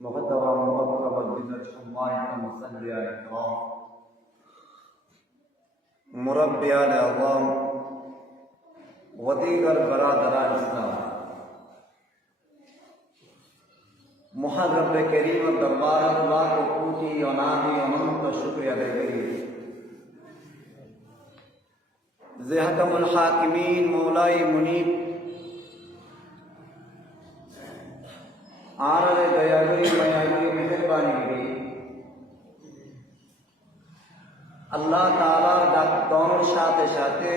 محترم متبجل সম্মানিত মুসল্লিয়ান کرام মুরব্বিয়ান আযম ওয়া দিগার বারাদারান ইসলাম মুহাররবে করিম দরবার আল্লাহ को कोटि अनादि अनंत शुक्रिया अदा करी जे हकमुल हाकिमीन मौलाए मुनीब आरे दयालु मायावी मेहरबानी करी अल्लाह ताला डाकोर साथे साथे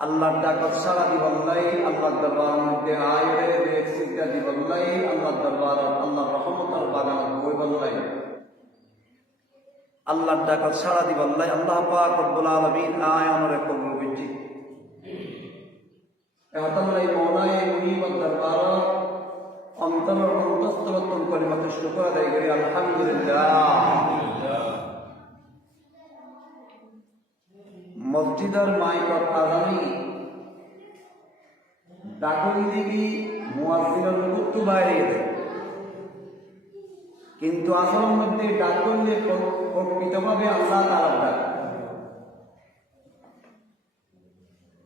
अल्लाह डाकत सारा दिवल्लाई अल्लाह दरबार मध्य आये देख सिद्धा दिवल्लाई अल्लाह दरबार अल्लाह रहमतर बागान कोई बल्लाई अल्लाह डाकत सारा दिवल्लाई अल्लाह पाक रब्बुल आलमीन आय हमरे कबूल बिजी एहतमलाई मौलाए मुनीब दरबार अंतर अंतस्तवतुल कलिमत शुक्र अदा करी अल्हम्दुलिल्लाह मस्जिदर माइकर आजानी डाकुन दिगी मुआज्जिनुल कुत्तु বাইরে দেয় কিন্তু আসল মধ্যে ডাকুনলে প্রকৃতভাবে আল্লাহ তাআলা ডাক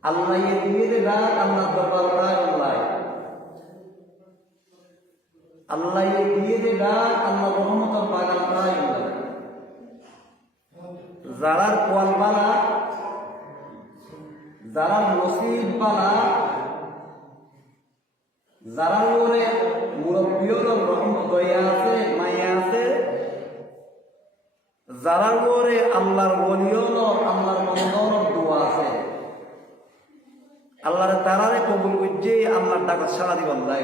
আল্লাহ দিয়ে দে ডাক আল্লাহ দরবার ডাক আল্লাহ দিয়ে দে ডাক আল্লাহ রহমতের বাগান ডাক যারা কোয়ালবালা যারা নসিব বালা যারা ওরে মুরব্বিয়র রহমত দয়া আছে মায়া আছে যারা ওরে আল্লাহর ওলিয়র আল্লাহর বন্দর দোয়া আছে আল্লাহর তারারে কবুল করছে আল্লাহর ডাক সারা দিবেন ভাই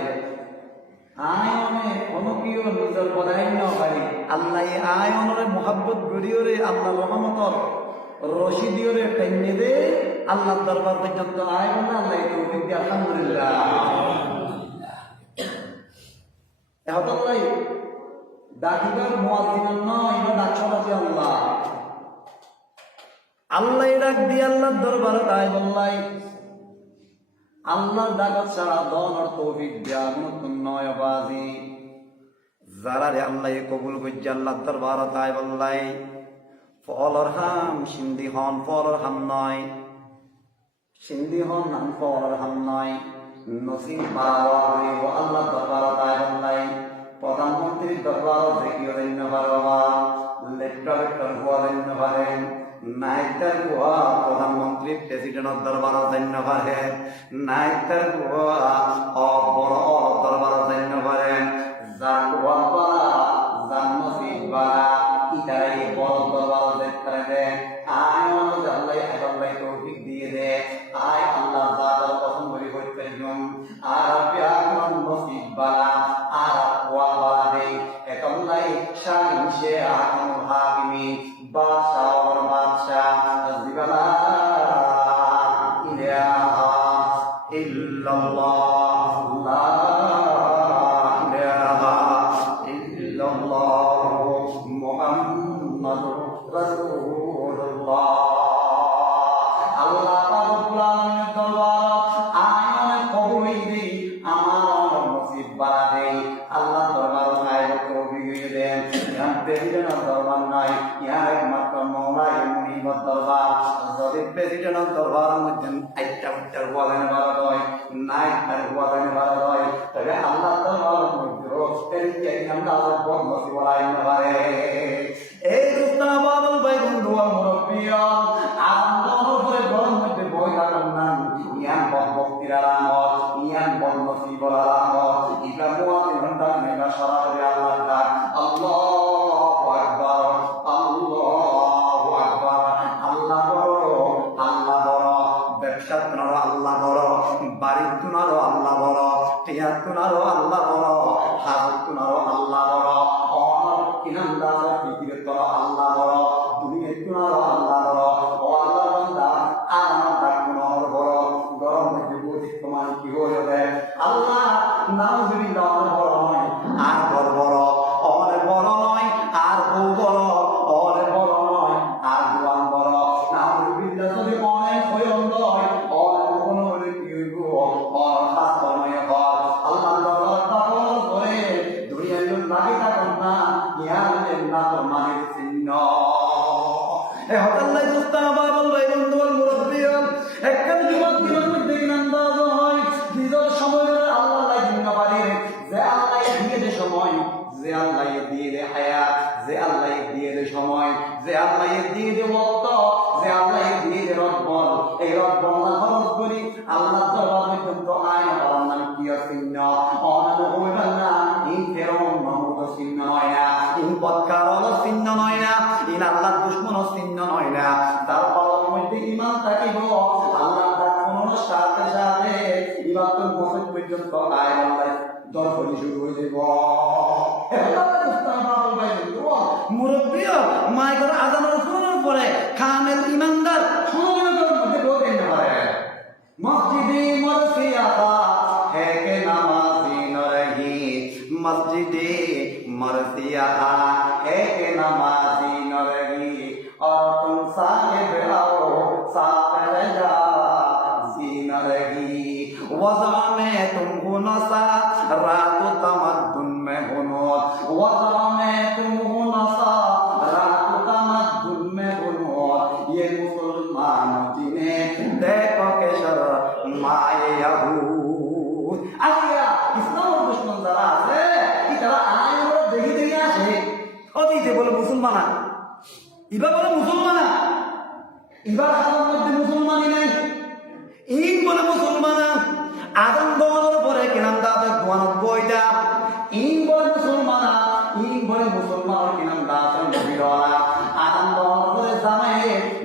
আয়নে অনুকিও নিজের বনাই ন পারি আল্লাহ আয়নরে মোহাব্বত গড়িয়রে আল্লাহর রহমতর রশিদিয়রে টেনে দে আল্লাহ দরবার পর্যন্ত আয় না আল্লাহ তৌফিক দিয়ে আলহামদুলিল্লাহ এহতাল্লাহ ডাকিবার মুয়াজ্জিন নয় এটা ডাক সবাই আল্লাহ আল্লাহ ডাক দিয়ে আল্লাহ দরবার তাই বললাই আল্লাহ ডাকত ছাড়া দনের তৌফিক দেওয়ার মতন নয় বাজি যারা রে আল্লাহ কবুল করছে আল্লাহ দরবার তাই বললাই ফলর হাম সিন্ধি হন ফলর হাম নয় সিন্ধি হন নাম ফলর হাম নয় নসিব পাওয়া হইব আল্লাহ দরবার তাই বললাই প্রধানমন্ত্রীর দরবার দেখিও দিন পারবা লেফটেন্যান্ট হওয়া দিন পারেন নাইটার হওয়া প্রধানমন্ত্রী প্রেসিডেন্টের দরবার দিন পারেন নাইটার হওয়া বড় দরবার দিন পারেন যার হওয়া যার নসিব বালা ইতাই বড় দরবার দেখতে দে আয় আল্লাহ আল্লাহ তৌফিক দিয়ে দে আয় আল্লাহ যার পছন্দ করি হইতে জুম আর বিয়াকুন নসিব বালা আর ওয়া বালা দে একল্লাই শান সে আহমুল হাকিমি বাদশা ওর বাদশা জিবালা ইলাহা ইল্লাল্লাহ লা ইলাহা ইল্লাল্লাহ মুহাম্মাদুর রাসূলুল্লাহ আল্লাহ রাব্বুল আলামিনের দরবার আয় কবুল দি আমার নসিব বাড়াই আল্লাহ দরবার আয় কবুল দেন ইয়াম প্রেসিডেন্ট দরবার নাই ইয়া একমাত্র মওলায়ে মুনিব দরবার যদি প্রেসিডেন্ট দরবার মধ্যে আইটা উত্তর বলেন বারোয় নাই আর বলেন বারোয় তবে আল্লাহ দরবার মধ্যে রোস্তের আমরা বন্ধ বলাই না পারে এই রুস্তা বাদল ভাই বন্ধু মুরব্বিয়া আনন্দ করে গরম মধ্যে বই লাগান না ইয়ান বক্তির আলামত ইয়ান বনসিব আলামত ইটা মুআত ঘন্টা মেগা সারা করে আল্লাহ ডাক আল্লাহু আকবার আল্লাহু আকবার আল্লাহ বড় ব্যবসা তুনারো আল্লাহ বড় বাড়ি তুনারো আল্লাহ বড় টিয়া তুনারো আল্লাহ বড় হাত তুনারো আল্লাহ বড় অমর ইনামদার সময়, যে আল্লাহ দিয়ে দে হায়াত, যে আল্লাহ দিয়ে দে সময়, যে আল্লাহ দিয়ে দে ওয়াক্ত, যে আল্লাহ দিয়ে দে রব্বল, এই রব্বল না খরচ করি আল্লাহ দরবার পর্যন্ত আয় আমার নাম কি চিহ্ন অনানো হইবেন না, ইন ফেরন মাহমুদ চিহ্ন নয় না, ইন পৎকার চিহ্ন নয় না, ইন আল্লাহ দুশ্মন চিহ্ন নয় না। তার কলম মধ্যে ইমান থাকিব, আল্লাহ তার কোন সাথে সাথে ইবাদত মসজিদ পর্যন্ত আয় আল্লাহ দরবারি শুরু হয়ে যাব। মুরব্বী মাইকের আজানের শোনার পরে খামের ইমানদার সময়ের মধ্যে বলতে পারে মসজিদে মরসিয়াতা হে কে নামাজি নরহি, মসজিদে মরসিয়াতা হে কে নামাজি নরহি, और तुम साहिब आओ साहिब जा जीना रही, वज़ा में तुम हो नसा रात तमद्दुन में हो नूर, वज़ा में तुम हो नसा रात तमद्दुन में हो नूर, ये मुसलमान जिन्हें देखो के शर्माए यहूद। आया इस्लाम और दुश्मन जरा আছে কি তারা আয় আমরা দেখি দেখি আসে অতীতে বলে মুসলমান, এবার বলে মুসলমান, এবার হাতের মধ্যে মুসলমানই নাই, ইন বলে মুসলমান আদম দোয়ানোর পরে কিনাম দাবে দোয়ানোর বইটা, ইন বলে মুসলমান, ইন বলে মুসলমান কিনাম দাবে নবীরা, আদম দোয়ানোর পরে জামাই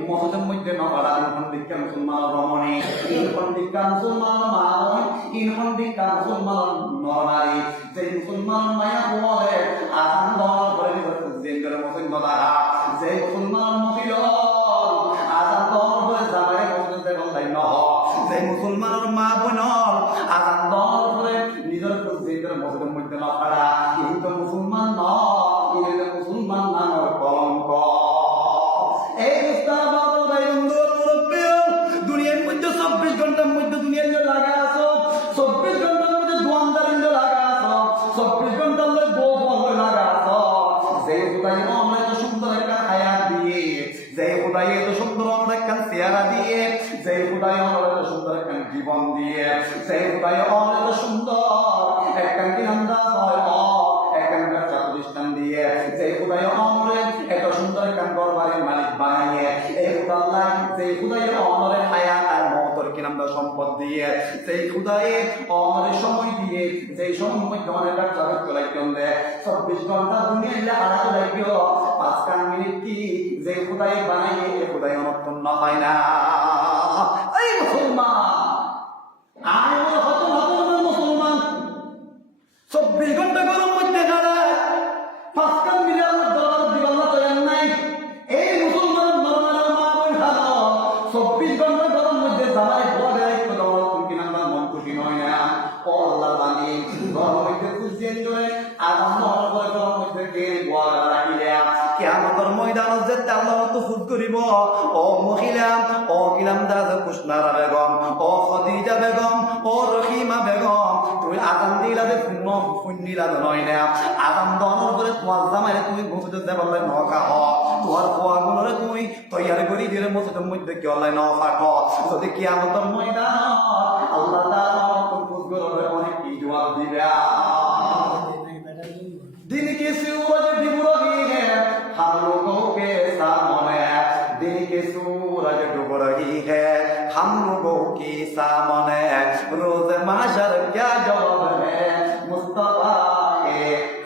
মসজিদের মধ্যে নগরা ইনখন দিকে মুসলমান রমণী, ইনখন দিকে মুসলমান মানব, ইনখন দিকে মুসলমান নরনারী, যে মুসলমান মায়া বলে আদম দোয়ানোর পরে জিন্দর মুসলমান দাঁড়া, যে মুসলমান মহিলা আজান দর হয়ে জামাই মসজিদে গলাই নহ, যে মুসলমানের মা বোন আজান দর হয়ে নিজের জিন্দর মসজিদের মধ্যে নখাড়া, কিন্তু মুসলমান নয়, এটা মুসলমান নামের কলঙ্ক। এই দুনিয়ার মধ্যে 24 ঘন্টার মধ্যে দুনিয়ার লাগা আছো, 24 ঘন্টার মধ্যে দোয়ানদারিন লাগা আছো, 24 ঘন্টার মধ্যে বউ বউ লাগা আছো, যে খুদাই আমরা এত সুন্দর একটা হায়াত দিয়ে, যে খুদাই এত সুন্দর আমরা একটা চেহারা দিয়ে, যে খুদাই আমরা এত সুন্দর একটা জীবন দিয়ে, যে খুদাই আমরা এত সুন্দর একটা আন্দাজ হয় একটা প্রতিষ্ঠান দিয়ে, যে খুদাই আমরা এত সুন্দর একটা ঘরবাড়ির মালিক বানিয়ে, এই খুদাল্লাহ যে খুদাই আমরা হায়াত আর মওতের কি নাম সম্পদ দিয়ে, সেই খুদাই আমাদের সময় দিয়ে, যে সময় মধ্যে আমাদের একটা জগৎ চলাই চলবে 24 ঘন্টা দুনিয়ায় হারাতে লাগবে 5 মিনিট কি যে খুদাই বানাইয়ে এই খুদাই অনর্থন্য হয় না। এই মুসলমান আয় বলে হত মুসলমান 24 ঘন্টা গরম মধ্যে দাঁড়ায় 5 মিনিট আল্লাহ দরবার দিবাল্লাহ তৈরি নাই, এই মুসলমান নরমাল মা বই ভালো 24 ঘন্টা গরম মধ্যে দাঁড়ায় বলে একটু দরবার তুমি নাম্বার মন খুশি নয় না, ও আল্লাহ বানি গরম মধ্যে খুঁজছেন ধরে আগাম মহল করে গরম মধ্যে কে গোয়ালা রাখিলে কিয়ামতের ময়দানে যেতে আল্লাহ তো ফুট করিব, ও মহিলা ও কিলাম দাদা কুশনারা বেগম, ও খদিজা বেগম, ও রহিমা বেগম, তুই আজান দিলা যে পুণ্যিলা নয় না, আজান দনের করে তোমার জামাইরে তুমি মসজিদে দেবালে নকা হ, তোমার খোয়াগুলোরে তুমি তৈয়ারি করি দিয়ে মসজিদের মধ্যে কি অনলাইন পাঠ, যদি কিয়ামতের ময়দান আল্লাহ তাআলা তোর ফুটগুলোরে অনেক কি জবাব দিবে। दिन के सूरज डूब रही है हम लोगों के सामने, दिन के सूरज डूब रही है हम लोगों के सामने, रोज महशर क्या जवाब है मुस्तफा के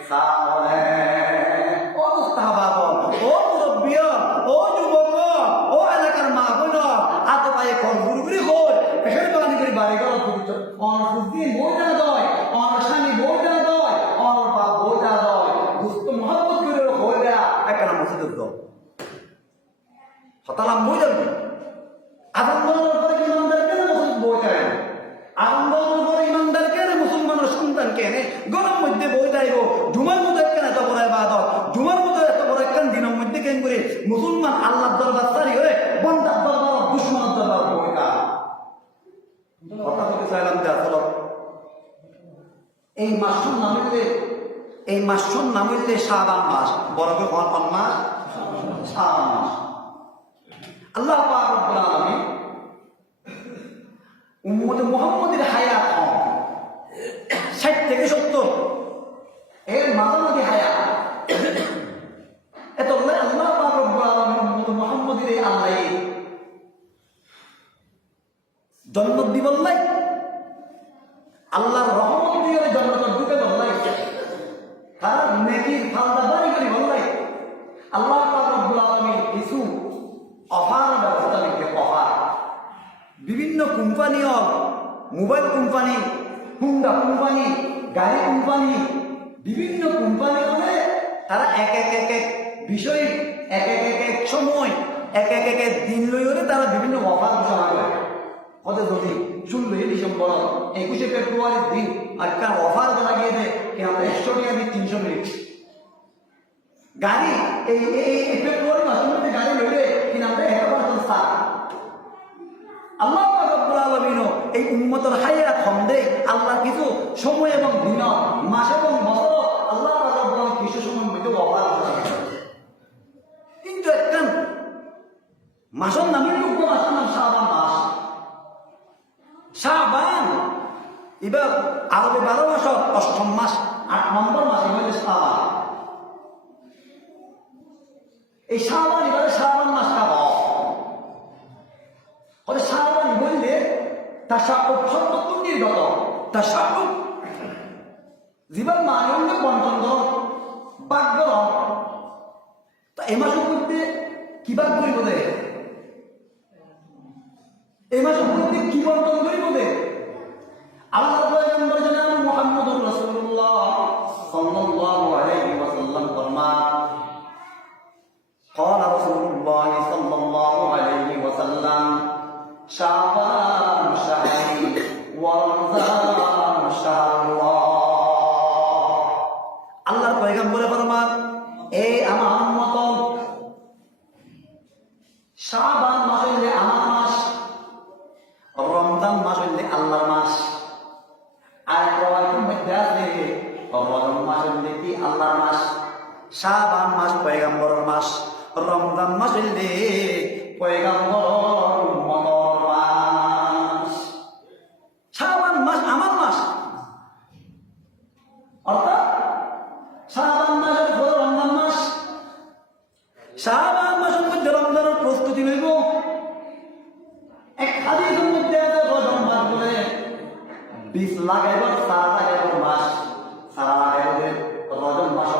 सामने। ओ मुस्तफा ओ मुरब्बिया ओ যুবক ও এলাকার মা বোন আতে পায়ে কোন গুরুগুরি হল পেশার বাগানি করে বাড়ি গেল অন সুদি মোটা দয় অন স্বামী মোটা দয় অন বাপ মোটা দয় দুস্থ মহব্বত করে হয়ে গেল একটা মসজিদের দল হতালাম বই যাবে আদম বলার পরে ইমানদার কেন মসজিদ বই যায়, আদম বলার পরে ইমানদার কেন মুসলমানের সন্তান কেন গরম মধ্যে বই যাইব, জুমার মধ্যে কেন এত বড় ইবাদত, জুমার মধ্যে এত বড় একটা দিনের মধ্যে কেন করে মুসলমান আল্লাহর দরবার সারি হয়ে বন্দার দরবার দুশমনের দরবার বই কা কথা বলতে চাইলাম যে আসলে এই মাসুর নাম হইলে এই মাসুর নাম হইলে শাবান মাস, বরফে কোন মাস শাবান মাস। আল্লাহ পাক রব্বুল আলামিন উম্মতে মুহাম্মাদের হায়াত 60 থেকে 70 এর মাঝামাঝি হায়া এত আল্লাহ পাক রব্বুল আলামিন উম্মত মুহাম্মদের এই আল্লাহ জন্ম দিবল্লাই আল্লাহর রহমত দিয়ে জন্নত ঢুকে বললাই তার নেকির ফালদা বাড়ি করে বললাই আল্লাহ পাক রব্বুল আলামিন কিছু অফার ব্যবস্থা লিখে অফার বিভিন্ন company mobile company Honda company গাড়ি কোম্পানি বিভিন্ন কোম্পানি হলে তারা এক বিষয় এক সময় এক দিন লই হলে তারা বিভিন্ন অফার ঘোষণা করে কত যদি 16 ডিসেম্বর 21 ফেব্রুয়ারির দিন একটা অফার করা গিয়ে দেয় কি আমরা 100 টাকা দিয়ে 300 মিনিট গাড়ি এই ফেব্রুয়ারি মাসের মধ্যে গাড়ি লইলে কিনা আমরা 100% ছাড় আল্লাহ পাক রব্বুল আলামিন এই উম্মতের হায়া খন্দে আল্লাহ কিছু সময় এবং দিন মাস এবং বছর আল্লাহ পাক রব্বুল আলামিন কিছু সময় মধ্যে অফার কিন্তু একটা মাসের নামে লোক মাসের নাম শাবান মাস শাবান এবার আরবে 12 মাস 8ম মাস 8 নম্বর মাস হইলে শাবান এই শাবান এবারে শাবান মাসটা হয় শাবান বললে তাশাউক শব্দ নির্গত তাশাউক জীবন মানন্দ বন্টন বাগ্য তো এই মাসের মধ্যে কি বাদ করিব দে এই মাসের মধ্যে কি বন্টন করিব দে আল্লাহ পয়গম্বর জনাব মুহাম্মদুর রাসূলুল্লাহ সাল্লাল্লাহু আলাইহি ওয়াসাল্লাম ফরমান قال رسول الله صلى الله عليه وسلم شعبان شهري ورمضان شهر الله আল্লাহর পয়গম্বরে ফরমান এই আমার উম্মত শাবান মাস হইলে আমার মাস রমজান মাস হইলে আল্লাহর মাস আর প্রবাহের মধ্যে আছে রমজান মাস হইলে কি আল্লাহর মাস শাবান মাস পয়গম্বরের মাস রমজান মাস হইলে পয়গম্বরের উম্মতের মাস শাবান মাস আমার মাস অর্থাৎ শাবান মাস হলো রমজান মাস শাবান মাসের মধ্যে রমজানের প্রস্তুতি লইব এক হাদিসের মধ্যে আছে রজব মাস বলে 20 লাগাইবার সারা লাগাইবার মাস সারা লাগাইবার রজব মাস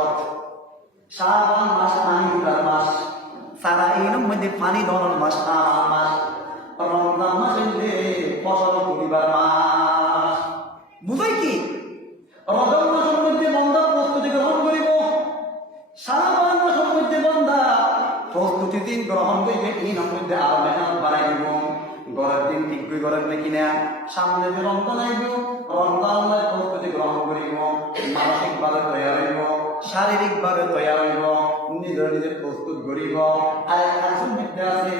শাবান মাস পানি দিবার মাস সারা এর মধ্যে পানি ধরার মাস শাবান মাস রমজান মাস হইলে ফসল তুলিবার মাস বুঝাই কি রজব মাসের মধ্যে বান্দা প্রস্তুতি গ্রহণ করিব শাবান মাসের মধ্যে বান্দা প্রস্তুতি দিন গ্রহণ করিবে এই মধ্যে আরো মেহনত বাড়াই দিব গড়ের দিন ঠিক করে গড়ের নাকি না সামনে যে রমজান আইব রমজান প্রস্তুতি গ্রহণ করিব মানসিকভাবে তৈরি হইব শারীরিকভাবে তৈরি হইব নিজে প্রস্তুত করিব আর হাদিসের মধ্যে আছে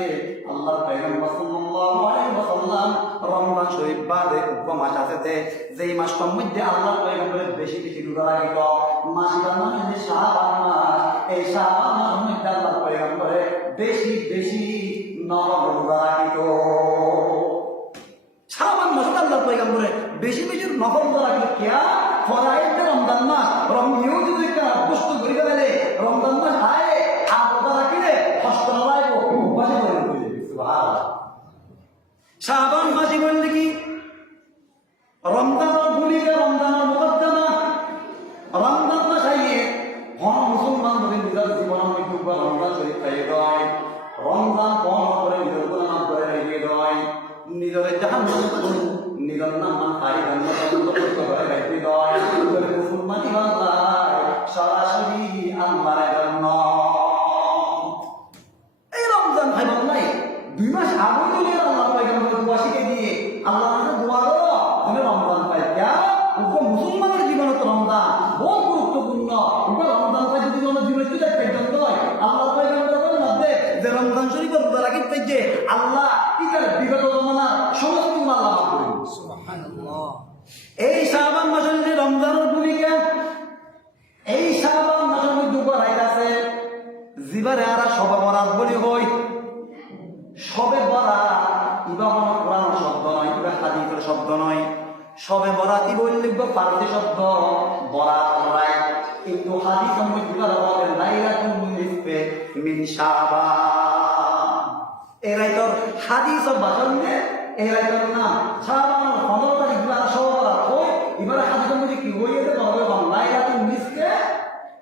আল্লাহর পয়গম্বর সাল্লাল্লাহু আলাইহি ওয়াসাল্লাম রমজান শরীফ বাদে উপমাস আছে যেই মাসটার মধ্যে আল্লাহর পয়গম্বরের বেশি বেশি রোজা রাখিত মাসটার নাম হচ্ছে শাবান মাস এই শাবান মাসের মধ্যে আল্লাহর পয়গম্বরের বেশি বেশি নফল রোজা রাখিত শাবান মাসে আল্লাহর পয়গম্বরের বেশি বেশি নফল রোজা রাখিত কিয়া ফরাইতে রমজান মাস রমজান যদি কা বস্তু করি গেলে রমজান মাস আয় আর রোজা রাখিলে কষ্ট লাগাইব উপায় করে দিবে সুবহানাল্লাহ শাবান মাসে বললে কি রমজানের ভূমিকা রমজানের মুকদ্দমা রমজান মাস আইয়ে হন মুসলমান বলে নিজের জীবন মৃত্যু বা রমজান শরীফ পাই দেয় রমজান পালন করে নিজের গুনাহ করে রেখে দেয় নিজের জাহান্নাম করুন নিজের নাম খাই করে রেখে দেয় মুসলমানি বাংলায় সরাসরি আল্লাহর জন্য এই রমজান ভাই বাংলায় 2 মাস আগে চলে আল্লাহ পয়গম্বর ওয়াসিকে দিয়ে আল্লাহর কাছে দোয়া করো তুমি রমজান পাই क्या উকো মুসলমানের জীবনে তো রমজান বহুত গুরুত্বপূর্ণ উকো রমজান পাই যদি কোনো জীবনে তুই পর্যন্ত আল্লাহর পয়গম্বর বলেন যে রমজান শরীফের রোজা রাখতে যে আল্লাহ ইজার বিগত জমানার সমস্ত গুনাহ মাফ করে সুবহানাল্লাহ এই শাবান মাসের যে রমজানের ভূমিকা এই শাবান মাসের মধ্যে উপরাইত আছে জিবারে আর সবে বরাত বলি হই সবে বরাত ইবা কোন কোরআন শব্দ নয় ইবা হাদিসের শব্দ নয় সবে বরাতই বললে ফারসি শব্দ বরাত রাত হাদিসের মধ্যে বলা হয় লাইলাতুল নিসফে মিন শাবান। এই রাইতর হাদিসের বাসনে এই রাইতর নাম শাবানের 15 তারিখ দিবা সবার হয়। এবারে হাদিসের মধ্যে কি হইছে বলা হয় লাইলাতুল নিসফে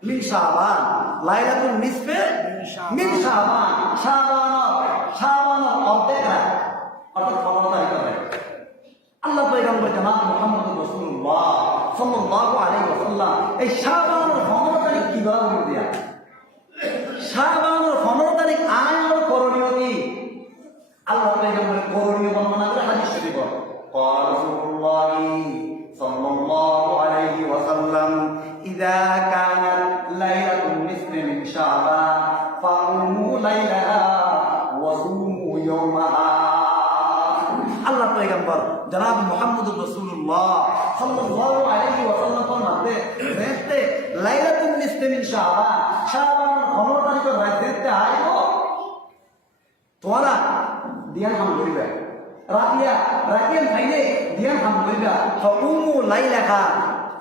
মিন শাবান, লাইলাতুল নিসফে মিন শাবান। শাবানের অর্ধেক রাত অর্থাৎ 15 তারিখ হবে। আল্লাহ পয়গম্বর জনাব মুহাম্মদ রাসূলুল্লাহ সাল্লাল্লাহু আলাইহি ওয়াসাল্লাম এই শাবানের 15 তারিখ কিভাবে বলে দেয়া? শাবানের 15 তারিখ আয়ার করণীয় কি? আল্লাহ পয়গম্বর করণীয় বর্ণনা করে হাদিস শরীফ قال رسول الله صلى الله عليه وسلم إذا كانت ليلة النصف من شعبان فقوموا ليلها وصوموا يومها। আল্লাহ পয়গম্বর জনাব মুহাম্মদুর রাসূলুল্লাহ সাল্লাল্লাহু আলাইহি ওয়াসাল্লাম ফরমাতে দেখতে লাইলাতুল নিসফে মিন শাবান, শাবানের 15 তারিখের রাত দেখতে আইবো তোরা দিয়ান হাম করিবা, রাতিয়া খাইলে দিয়ান হাম করিবা। ফাকুমু লাইলাহা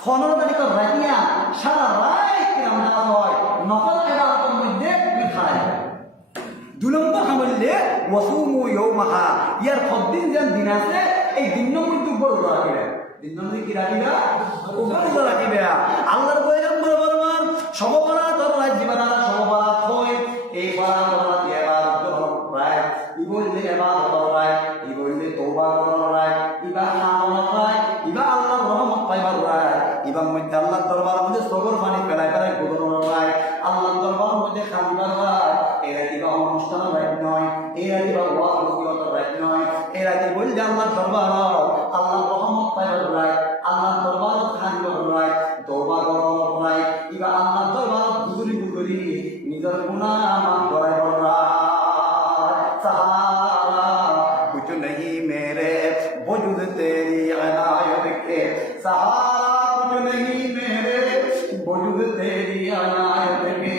15 তারিখের রাতিয়া সারা রাত কিরাম নামাজ হয়, নফল ইবাদতের মধ্যে খায়। 2 নম্বর হামলে ওয়াসুমু ইয়াউমাহা, ইয়ার পরদিন যেন দিন আছে এই দিনের মধ্যে বড় রাখিবে, দিনের মধ্যে কি রাখিবে? বড় রাখিবে। আল্লাহর পয়গম্বর বলেন সববরাত রাত জীবনারা সববরাত হয় এই বরাত রাত ইবাদত হয়, ইবনে ইবাদত হয়, ইবনে তওবা হয়, ইবা হামত হয়, ইবা আল্লাহর রহমত পাইবার হয়, ইবা মধ্যে আল্লাহর দরবারের মধ্যে সবর পানি ফেলাই ফেলাই গুদরন হয়, আল্লাহর দরবারের মধ্যে কান্দার হয়। এরা দিবা অনুষ্ঠানের রাত নয়, এরা দিবা ওয়াজ নসিহতের রাত নয়, এরা কি বলছে আল্লাহর দরবার আল্লাহর রহমত পাইবার রাত, আল্লাহর দরবার খানিবার রাত, তওবা করার রাত, ইবা আল্লাহর দরবার বুজুরি নিজের গুনাহ মাফ করাইবার রাত। সাহারা কুছ नहीं मेरे वजूद तेरी इनायत के, सहारा कुछ नहीं मेरे वजूद तेरी इनायत के,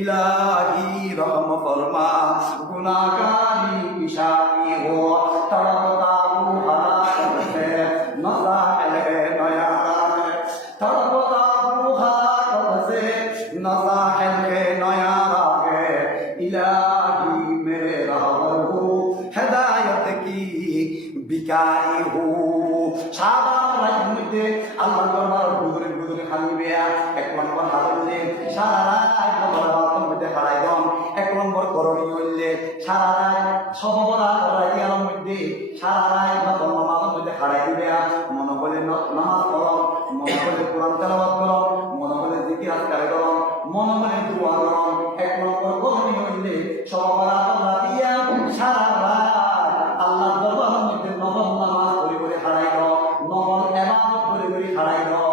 इलाही रहम फरमा गुनाहगारी पिशानी हो, तड़पता हूँ हालात से नज़ाहिर नया है, तड़पता हूँ हालात से नज़ाहिर नया है, इलाही मेरे रहबर हो हिदायत की बिकारी हो। শাবান রাতের মধ্যে আল্লাহর দরবার গুদরে খালিবে। 1 নম্বর হাজতে সারা রাত দরবারের মধ্যে হারাই দম। 1 নম্বর করণীয় হইলে সারা রাত সববরাত রাতিয়ার মধ্যে সারা রাত নামাজের মধ্যে হারাই দিবে। মনে বলে নামাজ পড়ো, মনে বলে কোরআন তেলাওয়াত করো, মনে বলে জিকির আজকার করো, মনে বলে দোয়া করো। 1 নম্বর করণীয় হইলে সববরাত রাতিয়া সারা রাত আল্লাহর দরবারের মধ্যে নফল নামাজ পড়ে হারাই দাও, নফল ইবাদত করে হারাই দাও।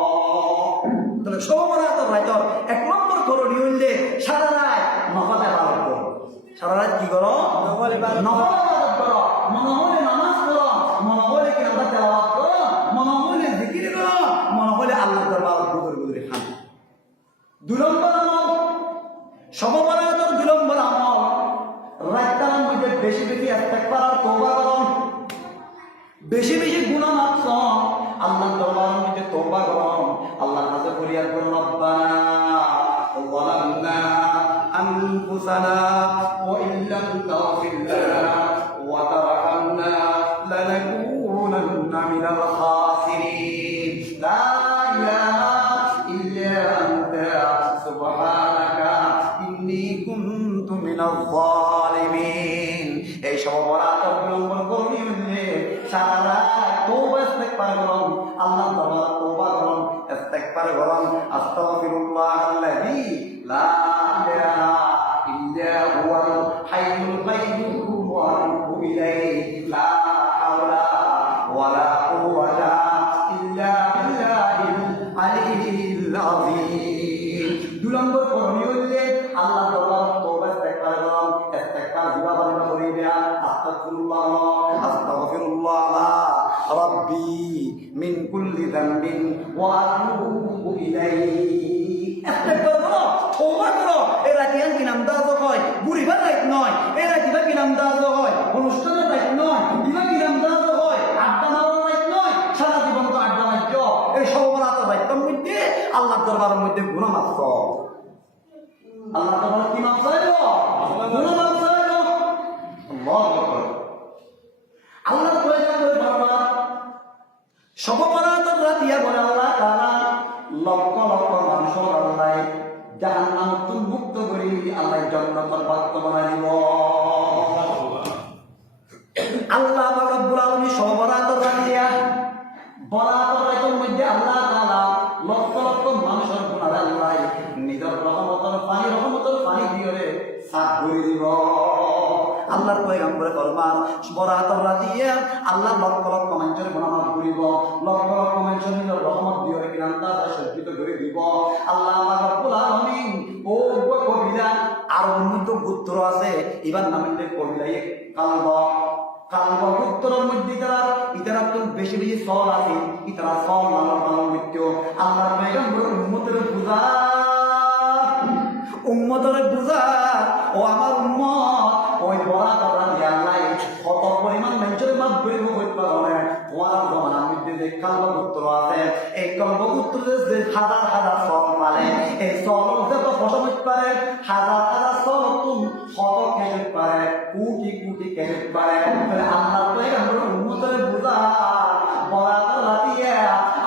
তাহলে সববরাত রাতের 1 নম্বর করণীয় হইলে সারা রাত নফল ইবাদত করো। সারা রাত কি করো? নফল ইবাদত করো। মনে হলে নামাজ পড়ো, মনে হলে কিতাব তেলাওয়াত করো, মনে হলে জিকির করো, মনে হলে আল্লাহর দরবারে গুদরে খান। 2 নম্বর আমল সববরাতের 2 নম্বর আমল রাতটার মধ্যে বেশি বেশি ইস্তেগফার আর তওবা করো, বেশি বেশি গুনাহ মাফ করো, আল্লাহর দরবারের মধ্যে তওবা করো, আল্লাহর কাছে ফরিয়াদ করো রব্বানা যালামনা আনফুসানা ওয়া ইল্লাম তাগফির লানা ওয়া তারহামনা লানাকুনান্না মিনাল খাসিরিন। লা ইলাহা ইল্লা আনতা সুবহানাকা ইন্নী কুনতু মিনাল যালিমিন। এই সববরাত অবলম্বন করি হইলে সারা রাত তওবা ইস্তেগফার করুন, আল্লাহর দরবারে তওবা করুন, ইস্তেগফার করুন। আস্তাগফিরুল্লাহাল্লাযী লা ইলাহা ইল্লা হুয়াল হাইয়ুল কাইয়্যুম ওয়া আতুবু ইলাইহি লা হাওলা ওয়ালা কুওয়াতা ইল্লা বিল্লাহিল আলিয়্যিল আযীম। 2 নম্বর করণীয় হইলে আল্লাহর দরবারে তওবা ইস্তেগফার করুন, ইস্তেগফার দিবা বলেন করিবে আস্তাগফিরুল্লাহ রাব্বি মিন কুল্লি যামবিন ওয়া আতুবু ইলাইহি। ইস্তেগফার করো, তওবা করো। এরা কি নাম দাও হয় বুড়িবার রাত নয়, এরা কিবা কি নাম দাও হয় অনুষ্ঠানের রাত নয়, কিবা কি নাম দাও হয় আড্ডা মারার রাত নয়, সারা জীবন তো আড্ডা মারছো। এই সববরাতের রাতের মধ্যে আল্লাহর দরবারের মধ্যে গুনাহ মাফ করো। আল্লাহ তোমার কি মাফ চাইলো? গুনাহ মাফ চাইলো। আল্লাহু আকবার। আল্লাহ পয়গম্বর ফরমান সব অপরাধরা দিয়া বলে আল্লাহ তাআলা লক্ষ লক্ষ মানুষের আল্লাহ জাহান্নাম থেকে মুক্ত করে আল্লাহ জান্নাতের বাক্য বানাই দিব। আল্লাহ রাব্বুল আলামিন সব অপরাধরা দিয়া বরাবরের মধ্যে আল্লাহ তাআলা লক্ষ লক্ষ মানুষের গুনাহ আল্লাহ নিজের রহমতের পানি দিয়ে সাফ করে দিব। আল্লাহর পয়গম্বর ফরমান বরাতর রাতিয়া আল্লাহ লক্ষ লক্ষ মানুষের গুনাহ মাফ করিব, লক্ষ লক্ষ মানুষের নিজের রহমত দিয়ে কিরাম তারা সজ্জিত করে দিব। আল্লাহ রাব্বুল আলামিন ও কবিরা আর অন্য গোত্র আছে এবার নামে কবিরাই কালব গোত্রের মধ্যে ইতারা তো বেশি বেশি সল আছে, ইতারা সল লালন মৃত্যু আল্লাহর পয়গম্বর উম্মতের বুঝা ও আমার উম্মত ওই বড়া করা দিয়া নাই কত পরিমাণ মানুষের মাপ করিব কইতে পারে তোমার জমানার মধ্যে যে কালবপুত্র আছে এই কালবপুত্রের যে হাজার হাজার সল মানে এই সল যত ফসল হইতে পারে হাজার হাজার সল তুম শত খেতে পারে কোটি কোটি খেতে পারে আল্লাহ পয়গম্বর উম্মতের বুঝা বড়া করা দিয়া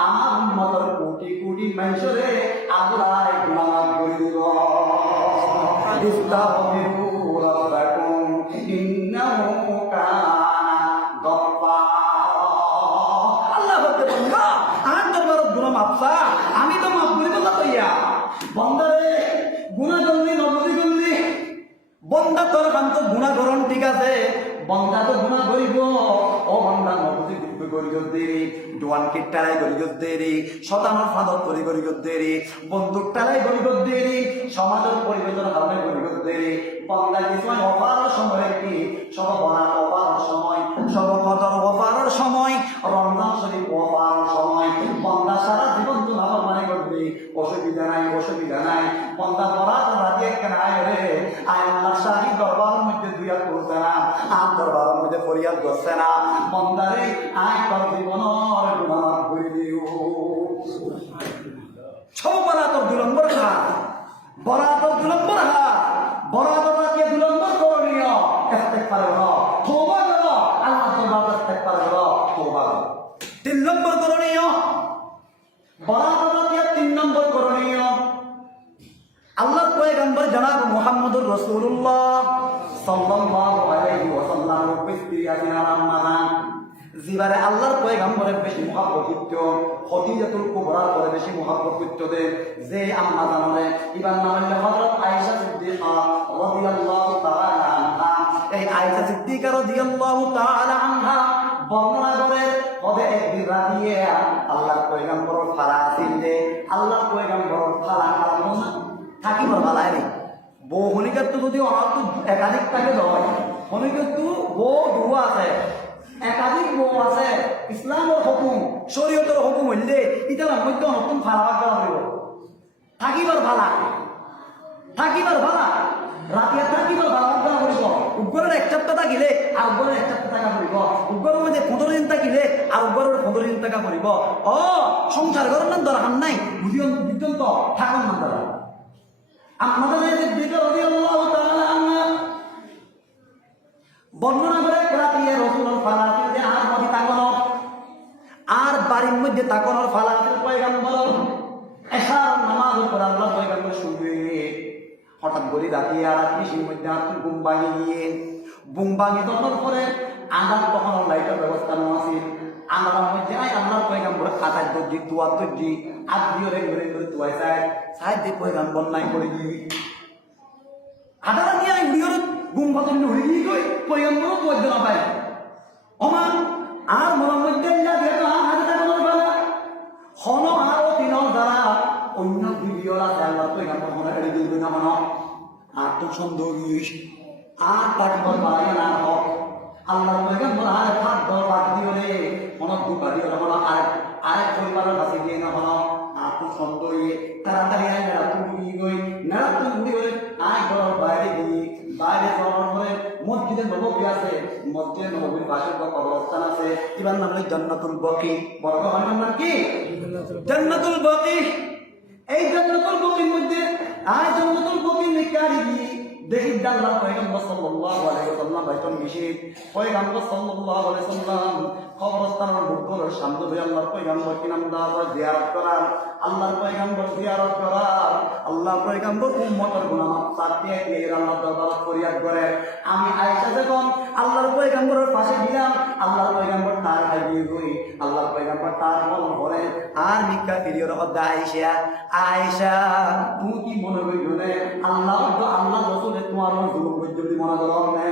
আমার উম্মতের কোটি কোটি মানুষের আল্লাহ গুনাহ মাফ করে দিব। ইস্তাগফিরু রাব্বাকুম ইন্নাহু কানা গফফারা। আল্লাহ বলতে বন্ধা আর তোমার গুনাহ মাফ চা আমি তো মাফ করে দিলাম তইয়া বন্দারে গুনাহ করলি নবজি করলি বন্দা তোর কান্ত গুনাহ করন ঠিক আছে বন্দা তো গুনাহ করিব ও বন্দা নবজি করিব দেরি দোয়ান কিটারাই করিব দেরি শতানোর ফাদত করিব দেরি বন্দুক টালাই করিব দেরি সমাজের পরিবর্তন হবে করিব দেরি বন্দা কিছু অপার সময় কি সব বনা অপার সময় সব কদর অপার সময় রমজান শরীফ অপার সময় বন্দা সারা জীবন তো নাফরমানি করবে অসুবিধা নাই বন্দা বরাত রাতে কেন আয় রে আয় আল্লাহ শাহী দরবারের মধ্যে দুইয়া করছে না আর দরবারের মধ্যে ফরিয়াদ করছে না বন্দারে আয় তোর জীবনের গুনাহ মাফ করে দিও। সব বরাতর 2 নম্বর হাত বরাতর 2 নম্বর হাত বরাতর রাতে 2 নম্বর করণীয় ইস্তেগফার করো তওবা করো আল্লাহ দরবারে ইস্তেগফার করো তওবা করো। 3 নম্বর করণীয় বরাতর রাতে 3 নম্বর করণীয় আল্লাহর পয়গম্বর জনাব মুহাম্মদুর রাসূলুল্লাহ সাল্লাল্লাহু আলাইহি ওয়াসাল্লামের পিছনে আম্মা জিবারে আল্লাহর পয়গম্বরের বেশি মুহাব্বত করত খদিজাতুল কুবরার পরে বেশি মুহাব্বত করত যে আম্মা জানলে ইবার নাম হলো হযরত আয়েশা সিদ্দিকা রাদিয়াল্লাহু তাআলা আনহা। এই আয়েশা সিদ্দিকা রাদিয়াল্লাহু তাআলা আনহা বর্ণনা করে কবে একদিন রাতে আল্লাহর পয়গম্বরের ফালা আছিল যে আল্লাহর পয়গম্বরের ফালা কারণ থাকিবার ভালাই নেই বউ হনিকার তো যদি আমার তো একাধিক থাকে নয় হনিকার তো বউ দুয়া আছে একাধিক বউ আছে ইসলামের হুকুম শরীয়তের হুকুম হইলে ইতার মধ্যে নতুন ফালা করা হইব থাকিবার ভালা রাতিয়া থাকিবার ভালা করা হইব উগ্রের 1 সপ্তাহ থাকিলে আর উগ্রের 1 সপ্তাহ টাকা পড়িব উগ্রের মধ্যে 15 দিন থাকিলে আর উগ্রের 15 দিন টাকা পড়িব ও সংসার করার নাম দরকার নাই বুঝিও বিদ্যন্ত থাকার নাম দরকার। আমাদের দিকে রাদিয়াল্লাহু তাআলা আনহা বর্ণনা করে রাতিয়া রাসূলুল্লাহ ফালাতিল যে আর মধ্যে তাকনো আর বাড়ির মধ্যে তাকনোর ফালাতিল পয়গম্বর এশার নামাজ পড়া আল্লাহ পয়গম্বর শুনবে হঠাৎ করে রাতিয়া রাত্রির মধ্যে আপনি ঘুম ভাঙি দেওয়ার পরে আন্ধার তখন লাইটের ব্যবস্থা নেওয়া আছিল আন্ধারের মধ্যে আল্লাহর পয়গম্বর আটাই দর্জি দুয়ার দর্জি আত্মীয় রে ঘুরে ঘুরে তুয়াই সাহেব দিয়ে পয়গম্বর নাই করে দিবি আধারা নিয়ে উড়িয়র ঘুম ভাতেন হয়ে গিয়ে গই পয়গম্বরও পদ্য না পায় অমান আর মনের মধ্যে আগে থাকানোর বেলা হন আরো 3 দ্বারা অন্য ভিডিও আছে আল্লাহ পয়গম্বর মনে করে দিবি না মানো আর তো সন্দেহ আর পাঠবর বাড়াই না হোক আল্লাহ পয়গম্বর আর ফাঁক দর বাদ দিও রে মনে দুঃখ দিও না মনে আরেক পরিবারের কাছে গিয়ে না মনে আর তো সন্দেহ তাড়াতাড়ি আয় না তুমি গই না তুমি গই আয় ঘর বাইরে যাওয়ার পরে মসজিদে নববী আছে মসজিদে নববীর পাশে কবরস্থান আছে এবার নাম হলো জান্নাতুল বাকি বড় হয় নাম কি জান্নাতুল বাকি এই জান্নাতুল বাকির মধ্যে জান্নাতুল বাকির গাড়ি দেখি আল্লাহ পয়গম্বর সাল্লাল্লাহু আলাইহি ওয়াসাল্লাম বাইতুল মিশিদ পয়গম্বর সাল্লাল্লাহু আলাইহি ওয়াসাল্লাম কবরস্থানের বুকগুলোর সামনে হয়ে আল্লাহর পয়গম্বর কি নাম দাওয়া জিয়ারত করার আল্লাহর পয়গম্বর জিয়ারত করার আল্লাহর পয়গম্বর উম্মতের গুনাহ মাফ চাইতে দিয়ে আল্লাহর দরবারে ফরিয়াদ করে আমি আয়েশা যখন আল্লাহর পয়গম্বরের পাশে গেলাম আল্লাহর পয়গম্বর তার ভাই গই আল্লাহর পয়গম্বর তার বল করে আর মিক্কা ফিরিয়র হদ্দা আয়েশা আয়েশা তুমি কি মনে করিও রে আল্লাহ রাসূল তোমার জুলুম যদি মনে করো না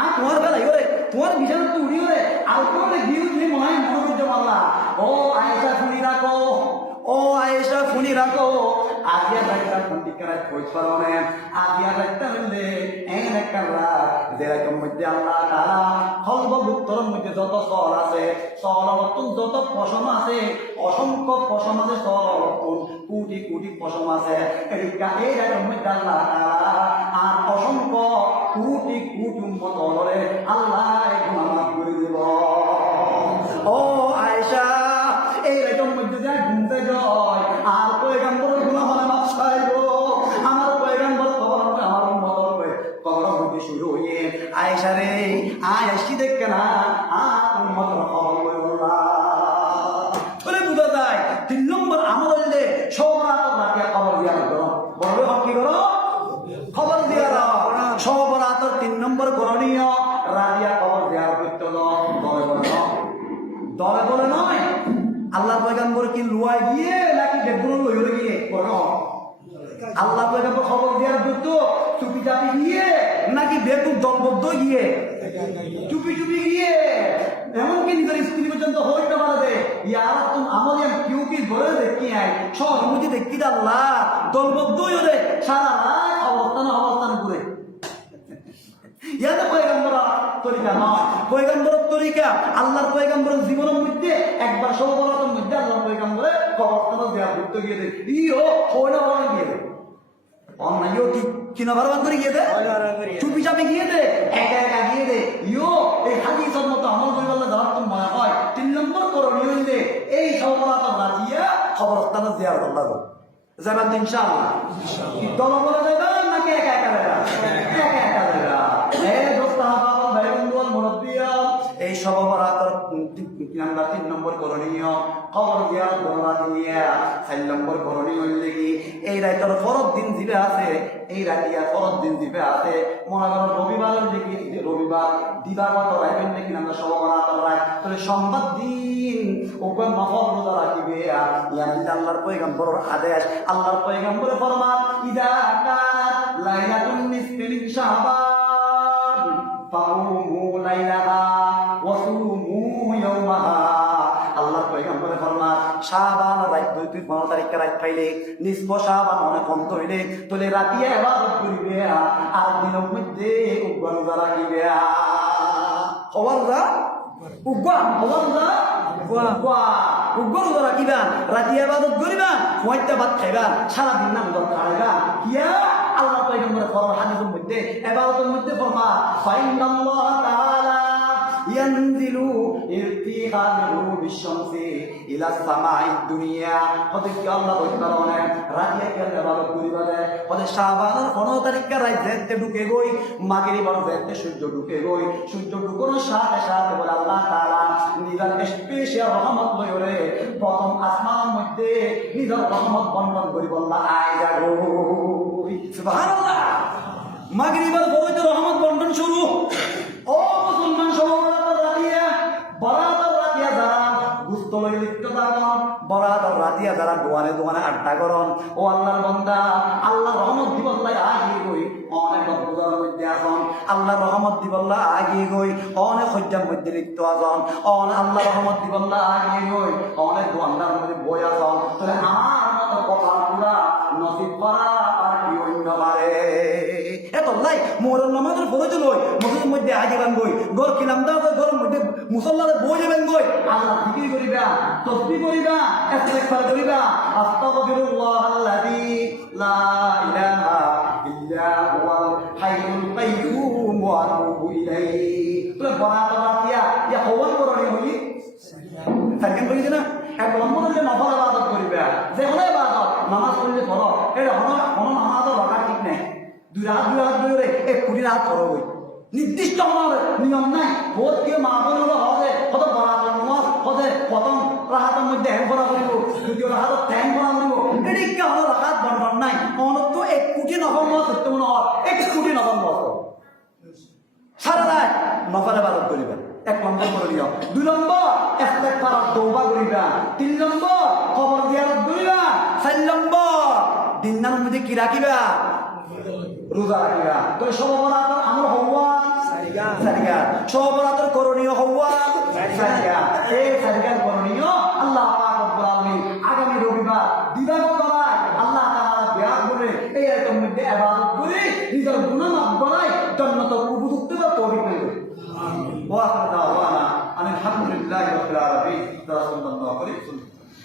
আর তোমার বেলায় ওরে তোমার বিছানা তো উড়িও রে আর কোন গিয়ে তুমি মনে করতে পারলা ও আয়েশা শুনি রাখো ও আয়েশা শুনি রাখো আজিয়া রাইতা ফোনটি করে কই পারনে আজিয়া রাইতা হইলে এই একটা যেরকম মধ্যে আল্লাহ তাআলা খলব উত্তরের মধ্যে যত সর আছে সরলতুন যত পশম আছে অসংখ্য পশম আছে সরলতুন কোটি কোটি পশম আছে এই রকম মধ্যে আল্লাহ তাআলা আর অসংখ্য কোটি কোটি উম্মত হলে আল্লাহ গুনাহ মাফ করে দেব ও আয়েশা এই রকম মধ্যে যা ঘুমতে যায় আর পয়গম্বরের গুনাহ হলে মাফ চাইব আমার পয়গম্বর আমার উম্মত কবর মধ্যে শুরু হয়ে আয়েশা রে আয়েশি দেখে না আর উম্মতের খবর বললা বলে বুঝা যায় 3 নম্বর আমল হইলে সবরাত রাতে খবর দিয়া করো বলবে কি করো খবর দিয়া দাও সবরাতের 3 নম্বর করণীয় রাতিয়া খবর দেওয়া করতে দলে বলে নয় আল্লাহ পয়গম্বর কি লুয়াই গিয়ে নাকি বেগুন লইলে গিয়ে করো আল্লাহ পয়গম্বর খবর দেওয়ার যুদ্ধ চুপি চাপি গিয়ে নাকি বেগুন দলবদ্ধ গিয়ে চুপি চুপি গিয়ে এমনকি নিজের স্ত্রী পর্যন্ত হইতে পারে ইয়ার তুমি আমাদের কেউ কি ধরে দেখি আয় সহমতি দেখি আল্লাহ দলবদ্ধ হলে সারা রাত অবস্থান ঘুরে ইয়াতে পয়গম্বর তরিকা নয় পয়গম্বরের তরিকা আল্লাহর পয়গম্বরের জীবনের মধ্যে একবার সবরাতের মধ্যে আল্লাহর পয়গম্বরে কবরস্থানে দেয়া ঘুরতে গিয়ে দেয় ইও ওইটা বলা গিয়ে দেয় অন্যায়ও কি কিনা বারবার করে গিয়ে দেয় চুপি চাপি গিয়ে দেয় একা একা গিয়ে দেয় ইও এই হাদিসের মতো আমল করে বললে যাওয়ার তো মনে হয় 3 নম্বর করণীয় হইলে এই সবরাতের রাতিয়া কবরস্থানে দেয়া আল্লাহ যাবেন ইনশাআল্লাহ দল বলা যাবে নাকি একা একা যাবে একা একা যাবে এই সবরাতের 3 নম্বর করণীয় কবর জিয়ারত করা দিয়া 4 নম্বর করণীয় হইলে কি এই রাতের ফরজ দিন জিবে আছে এই রাতিয়া ফরজ দিন জিবে আছে মনে করো রবিবারের দিকে রবিবার দিবাগত রাইবেন নাকি আমরা সবরাতের রাত তাহলে সোমবার দিন ওপর নফল রোজা রাখিবে ইয়ানি আল্লাহর পয়গম্বরের আদেশ আল্লাহর পয়গম্বর ফরমান ইদা কাত লাইলাতুন নিসফি মিন শাবান ফাউমু লাইলাহা ওয়া সুমু ইয়াওমাহা আল্লাহর পয়গম্বর ফরমান শাবান রাত 15 তারিখে রাত পাইলে নিসফ শাবান অনেক কম হইলে তোলে রাতিয়া ইবাদত করিবে আর দিনের মধ্যে উগ্র রোজা রাখিবে খবরদা উগ্র খবরদা উগ্র রোজা রাখিবা রাতিয়া ইবাদত করিবা কয়টা ভাত খাইবা সারা দিন নাম দর খাইবা কিয়া আল্লাহ পয়গম্বর ফরমান হাদিসের মধ্যে ইবাদতের মধ্যে ফরমান ফাইনাল্লাহ তাআলা ইয়ানজিলু ইরতিহালু বিশামসি ইলা সামাঈদ দুনিয়া হতে কি আল্লাহ বলতারনে রাতিয়া কেন ইবাদত করিবা দে হতে শাবানের 15 তারিখে রাত যেতে ঢুকে গই মাগরিবার যেতে সূর্য ঢুকে গই সূর্য ঢুকার সাথে সাথে বলে আল্লাহ তাআলা নিজের স্পেশাল রহমত লইরে প্রথম আসমানের মধ্যে নিজের রহমত বন্টন করি বললা আয় যাগো সুবহানাল্লাহ মাগরিবার পবিত্র রহমত বন্টন শুরু ও মুসলমান সবরাতের রাতিয়া বরাতের রাতিয়া যারা গুস্ত লই লিপ্ত থাকুন বরাতের রাতিয়া যারা দোয়ানে দোয়ানে আড্ডা করন ও আল্লাহর বান্দা আল্লাহ রহমত দিবল্লাই আগিয়ে গই অনেক অদ্ভুতের মধ্যে আসন আল্লাহ রহমত দিবল্লা আগিয়ে গই অনেক হজ্জার মধ্যে লিপ্ত আসন অনেক আল্লাহ রহমত দিবল্লা আগিয়ে গই অনেক দোয়ান্দার মধ্যে বই আসন তাহলে আমার মতো কথা পুরা নসিব করা আর কি অন্য পারে এত লাই মোর নামাজের ফরজ লই মসজিদের মধ্যে আগে বানবই গর কিলাম দাও গর মধ্যে মুসল্লারে বই যাবেন গই আল্লাহ জিকির করিবা তাসবিহ করিবা ইস্তিগফার করিবা আস্তাগফিরুল্লাহ আল্লাযী লা ইলাহা ইল্লা হুয়াল হাইয়ুল কাইয়্যুম ওয়া আতুবু ইলাইহি তোরা বরাত রাতিয়া ইয়া হওয়ার করণী হলি সাইকেল করি না এক নম্বর যে নফল ইবাদত করিবা যে হলো ইবাদত নামাজ পড়লে যদি ধরো এটা কোনো নামাজও রাখা ঠিক নাই দুই রাত ধরে 1 কোটি রাত ধরো নির্দিষ্ট আমার নিয়ম নাই বহুত কেউ মা বোন হবে কত বরাবর নামাজ হতে প্রথম রাহাতের মধ্যে হ্যাং করা করিব দ্বিতীয় রাহাত ঠ্যাং করা করিব এটি কি হলো রাহাত বন্ধন নাই অনত 1 কোটি নভেম্বর সত্যম নয় 1 কোটি নভেম্বর সারা রাত নফল ইবাদত করিবা 1 নম্বর করে দিও 2 নম্বর ইস্তেগফার তওবা করিবা 3 নম্বর কবর জিয়ারত করিবা 4 নম্বর দিনের মধ্যে কি রাখিবা রোজা রাখিবা তো সবরাত আমল হওয়া সারিগা সবরাতের করণীয় হওয়া সারিগা এই সারিগার করণীয় আল্লাহ পাক রব্বুল আলামিন আগামী রবিবার দিবাগত করায় আল্লাহ তাআলা বিয়া করে এই আয়াতের মধ্যে ইবাদত করে নিজের গুনাহ মাফ করায় জান্নাত উপযুক্ত তৌফিক দেবে আমিন ওয়া আখিরু দাওয়ানা আলহামদুলিল্লাহি রাব্বিল আলামিন রাসূলুল্লাহ